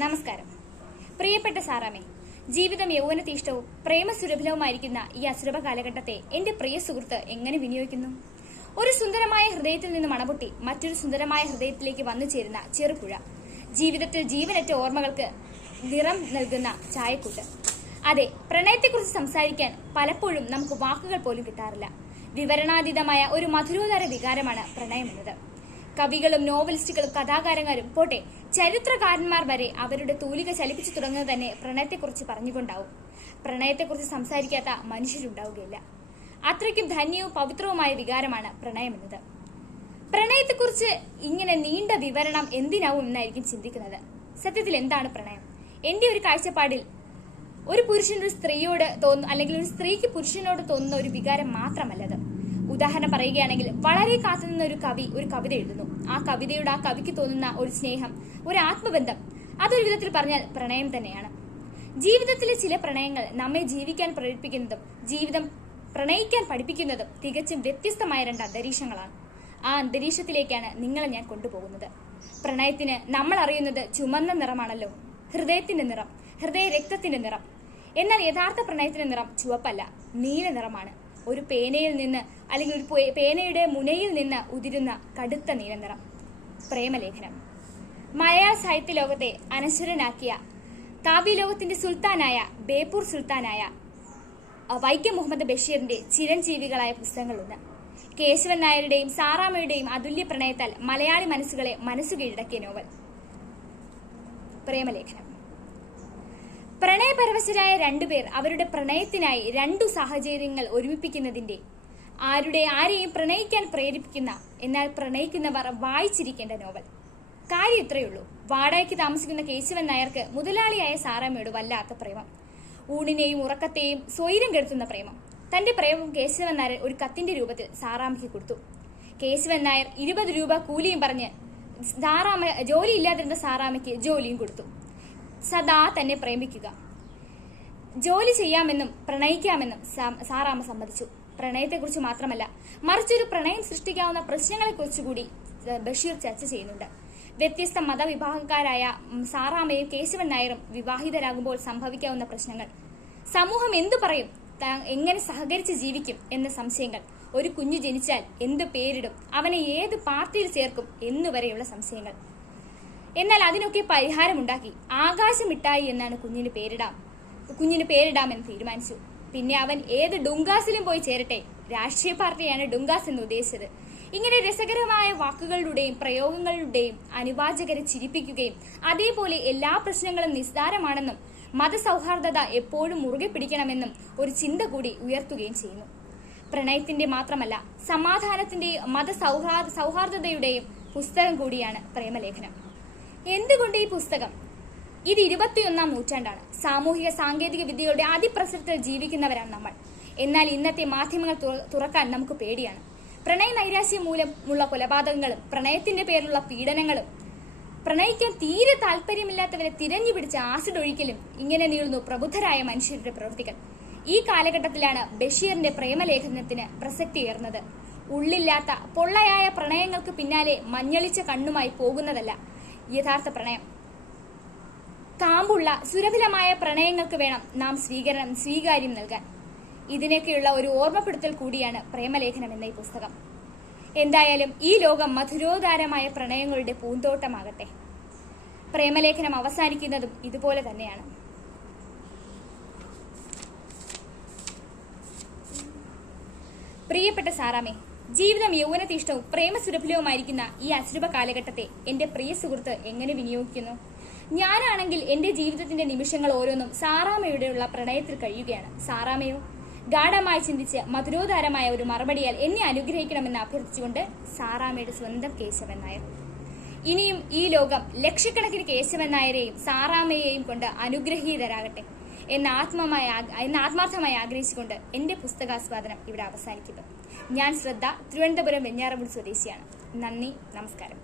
നമസ്കാരം. പ്രിയപ്പെട്ട സാറാമേ, ജീവിതം യൗവനതീഷ്ഠവും പ്രേമസുരഭിലവുമായിരിക്കുന്ന ഈ അസുരഭ കാലഘട്ടത്തെ എന്റെ പ്രിയ സുഹൃത്ത് എങ്ങനെ വിനിയോഗിക്കുന്നു? ഒരു സുന്ദരമായ ഹൃദയത്തിൽ നിന്ന് മണപൊട്ടി മറ്റൊരു സുന്ദരമായ ഹൃദയത്തിലേക്ക് വന്നു ചേരുന്ന ചെറുപുഴ. ജീവിതത്തിൽ ജീവനറ്റ ഓർമ്മകൾക്ക് നിറം നൽകുന്ന ചായക്കൂട്ട്. അതെ, പ്രണയത്തെക്കുറിച്ച് സംസാരിക്കാൻ പലപ്പോഴും നമുക്ക് വാക്കുകൾ പോലും കിട്ടാറില്ല. വിവരണാതീതമായ ഒരു മധുരോദാര വികാരമാണ് പ്രണയം എന്നത്. കവികളും നോവലിസ്റ്റുകളും കഥാകാരന്മാരും പോട്ടെ, ചരിത്രകാരന്മാർ വരെ അവരുടെ തൂലിക ചലിപ്പിച്ചു തുടങ്ങുന്നത് തന്നെ പ്രണയത്തെക്കുറിച്ച് പറഞ്ഞുകൊണ്ടാവും. പ്രണയത്തെക്കുറിച്ച് സംസാരിക്കാത്ത മനുഷ്യരുണ്ടാവുകയില്ല. അത്രയ്ക്കും ധന്യവും പവിത്രവുമായ വികാരമാണ് പ്രണയം എന്നത്. പ്രണയത്തെക്കുറിച്ച് ഇങ്ങനെ നീണ്ട വിവരണം എന്തിനാവും എന്നായിരിക്കും ചിന്തിക്കുന്നത്. സത്യത്തിൽ എന്താണ് പ്രണയം? എന്റെ ഒരു കാഴ്ചപ്പാടിൽ ഒരു പുരുഷൻ ഒരു സ്ത്രീയോട് തോന്നുന്നു, അല്ലെങ്കിൽ ഒരു സ്ത്രീക്ക് പുരുഷനോട് തോന്നുന്ന ഒരു വികാരം മാത്രമല്ലത്. ഉദാഹരണം പറയുകയാണെങ്കിൽ, വളരെ കാത്തുനിന്ന ഒരു കവി ഒരു കവിത എഴുതുന്നു. ആ കവിക്ക് തോന്നുന്ന ഒരു സ്നേഹം, ഒരു ആത്മബന്ധം, അതൊരു വിധത്തിൽ പറഞ്ഞാൽ പ്രണയം തന്നെയാണ്. ജീവിതത്തിലെ ചില പ്രണയങ്ങൾ നമ്മെ ജീവിക്കാൻ പ്രേരിപ്പിക്കുന്നതും ജീവിതം പ്രണയിക്കാൻ പഠിപ്പിക്കുന്നതും തികച്ചും വ്യത്യസ്തമായ രണ്ട് അന്തരീക്ഷങ്ങളാണ്. ആ അന്തരീക്ഷത്തിലേക്കാണ് നിങ്ങളെ ഞാൻ കൊണ്ടുപോകുന്നത്. പ്രണയത്തിന് നമ്മൾ അറിയുന്നത് ചുമന്ന നിറമാണല്ലോ, ഹൃദയത്തിന്റെ നിറം, ഹൃദയ രക്തത്തിന്റെ നിറം. എന്നാൽ യഥാർത്ഥ പ്രണയത്തിന്റെ നിറം ചുവപ്പല്ല, നീല നിറമാണ്. ഒരു പേനയിൽ നിന്ന്, അല്ലെങ്കിൽ ഒരു പേനയുടെ മുനയിൽ നിന്ന് ഉതിരുന്ന കടുത്ത നീല നിറം. പ്രേമലേഖനം മലയാള സാഹിത്യ ലോകത്തെ അനശ്വരനാക്കിയ കാവ്യലോകത്തിന്റെ സുൽത്താനായ ബേപ്പൂർ സുൽത്താനായ വൈക്കം മുഹമ്മദ് ബഷീറിന്റെ ചിരഞ്ജീവികളായ പുസ്തകങ്ങളൊന്ന്. കേശവൻ നായരുടെയും സാറാമ്മയുടെയും അതുല്യ പ്രണയത്താൽ മലയാളി മനസ്സുകളെ മനസ്സു കീഴടക്കിയ നോവൽ പ്രേമലേഖനം. പ്രണയപരവശരായ രണ്ടുപേർ അവരുടെ പ്രണയത്തിനായി രണ്ടു സാഹചര്യങ്ങൾ ഒരുമിപ്പിക്കുന്നതിന്റെ, ആരെയും പ്രണയിക്കാൻ പ്രേരിപ്പിക്കുന്ന, എന്നാൽ പ്രണയിക്കുന്നവർ വായിച്ചിരിക്കേണ്ട നോവൽ. കാര്യം ഇത്രയുള്ളൂ. വാടകയ്ക്ക് താമസിക്കുന്ന കേശവൻ നായർക്ക് മുതലാളിയായ സാറാമ്മയോട് വല്ലാത്ത പ്രേമം. ഊണിനെയും ഉറക്കത്തെയും സ്വൈരം കെടുത്തുന്ന പ്രേമം. തന്റെ പ്രേമം കേശവൻ നായർ ഒരു കത്തിന്റെ രൂപത്തിൽ സാറാമ്മയ്ക്ക് കൊടുത്തു. കേശവൻ നായർ 20 രൂപ കൂലിയും പറഞ്ഞ് ജോലിയില്ലാതിരുന്ന സാറാമ്മയ്ക്ക് ജോലിയും കൊടുത്തു. സദാ തന്നെ പ്രേമിക്കുക, ജോലി ചെയ്യാമെന്നും പ്രണയിക്കാമെന്നും സാറാമ്മ സമ്മതിച്ചു. പ്രണയത്തെക്കുറിച്ച് മാത്രമല്ല, മറിച്ചൊരു പ്രണയം സൃഷ്ടിക്കാവുന്ന പ്രശ്നങ്ങളെക്കുറിച്ച് കൂടി ബഷീർ ചർച്ച ചെയ്യുന്നുണ്ട്. വ്യത്യസ്ത മതവിഭാഗക്കാരായ സാറാമ്മയും കേശവൻ നായരും വിവാഹിതരാകുമ്പോൾ സംഭവിക്കാവുന്ന പ്രശ്നങ്ങൾ, സമൂഹം എന്തു പറയും, എങ്ങനെ സഹകരിച്ച് ജീവിക്കും എന്ന സംശയങ്ങൾ, ഒരു കുഞ്ഞു ജനിച്ചാൽ എന്ത് പേരിടും, അവനെ ഏത് പാർട്ടിയിൽ ചേർക്കും എന്നുവരെയുള്ള സംശയങ്ങൾ. എന്നാൽ അതിനൊക്കെ പരിഹാരമുണ്ടാക്കി ആകാശമിട്ടായി എന്നാണ് കുഞ്ഞിന് പേരിടാമെന്ന് തീരുമാനിച്ചു. പിന്നെ അവൻ ഏത് ഡുങ്കാസിലും പോയി ചേരട്ടെ, രാഷ്ട്രീയ പാർട്ടിയാണ് ഡുങ്കാസ് എന്ന് ഉദ്ദേശിച്ചത്. ഇങ്ങനെ രസകരമായ വാക്കുകളുടെയും പ്രയോഗങ്ങളുടെയും അനുവാചകരെ ചിരിപ്പിക്കുകയും അതേപോലെ എല്ലാ പ്രശ്നങ്ങളും നിസ്സാരമാണെന്നും മതസൗഹാർദ്ദത എപ്പോഴും മുറുകെ പിടിക്കണമെന്നും ഒരു ചിന്ത കൂടി ഉയർത്തുകയും ചെയ്യുന്നു. പ്രണയത്തിന്റെ മാത്രമല്ല, സമാധാനത്തിന്റെയും സൗഹാർദ്ദതയുടെയും പുസ്തകം കൂടിയാണ് പ്രേമലേഖനം. എന്തുകൊണ്ട് ഈ പുസ്തകം? ഇത് 21ാം നൂറ്റാണ്ടാണ്. സാമൂഹിക സാങ്കേതിക വിദ്യകളുടെ അതിപ്രസരത്തിൽ ജീവിക്കുന്നവരാണ് നമ്മൾ. എന്നാൽ ഇന്നത്തെ മാധ്യമങ്ങൾ തുറക്കാൻ നമുക്ക് പേടിയാണ്. പ്രണയ നൈരാശ്യം മൂലമുള്ള കൊലപാതകങ്ങളും പ്രണയത്തിന്റെ പേരിലുള്ള പീഡനങ്ങളും, പ്രണയിക്കാൻ തീരെ താല്പര്യമില്ലാത്തവരെ തിരഞ്ഞു പിടിച്ച് ആസിഡ് ഒഴിക്കലും, ഇങ്ങനെ നീളുന്നു പ്രബുദ്ധരായ മനുഷ്യരുടെ പ്രവൃത്തികൾ. ഈ കാലഘട്ടത്തിലാണ് ബഷീറിന്റെ പ്രേമലേഖനത്തിന് പ്രസക്തിയേറുന്നത്. ഉള്ളില്ലാത്ത പൊള്ളയായ പ്രണയങ്ങൾക്ക് പിന്നാലെ മഞ്ഞളിച്ച കണ്ണുമായി പോകുന്നതല്ല യഥാർത്ഥ പ്രണയം. കാമ്പുള്ള സുരഭിലമായ പ്രണയങ്ങൾക്ക് വേണം നാം സ്വീകാര്യം നൽകാൻ. ഇതിനൊക്കെയുള്ള ഒരു ഓർമ്മപ്പെടുത്തൽ കൂടിയാണ് പ്രേമലേഖനം എന്ന ഈ പുസ്തകം. എന്തായാലും ഈ ലോകം മധുരോദാരമായ പ്രണയങ്ങളുടെ പൂന്തോട്ടമാകട്ടെ. പ്രേമലേഖനം അവസാനിക്കുന്നതും ഇതുപോലെ തന്നെയാണ്. പ്രിയപ്പെട്ട സാറാമേ, ജീവിതം യൗവനതീഷ്ഠവും പ്രേമസുരഭിലവുമായിരിക്കുന്ന ഈ അസുരഭ കാലഘട്ടത്തെ എന്റെ പ്രിയ സുഹൃത്ത് എങ്ങനെ വിനിയോഗിക്കുന്നു? ഞാനാണെങ്കിൽ എന്റെ ജീവിതത്തിന്റെ നിമിഷങ്ങൾ ഓരോന്നും സാറാമ്മയുടെയുള്ള പ്രണയത്തിൽ കഴിയുകയാണ്. സാറാമ്മയോ ഗാഢമായി ചിന്തിച്ച് മധുരോദാരമായ ഒരു മറുപടിയാൽ എന്നെ അനുഗ്രഹിക്കണമെന്ന് അഭ്യർത്ഥിച്ചുകൊണ്ട് സാറാമ്മയുടെ സ്വന്തം കേശവൻ നായർ. ഇനിയും ഈ ലോകം ലക്ഷക്കണക്കിന് കേശവൻ നായരെയും സാറാമ്മയെയും കൊണ്ട് അനുഗ്രഹീതരാകട്ടെ എന്ന് ആത്മാർത്ഥമായി ആഗ്രഹിച്ചുകൊണ്ട് എന്റെ പുസ്തകാസ്വാദനം ഇവിടെ അവസാനിക്കുന്നു. ഞാൻ ശ്രദ്ധ, തിരുവനന്തപുരം വെഞ്ഞാറമൂട് സ്വദേശിയാണ്. നന്ദി, നമസ്കാരം.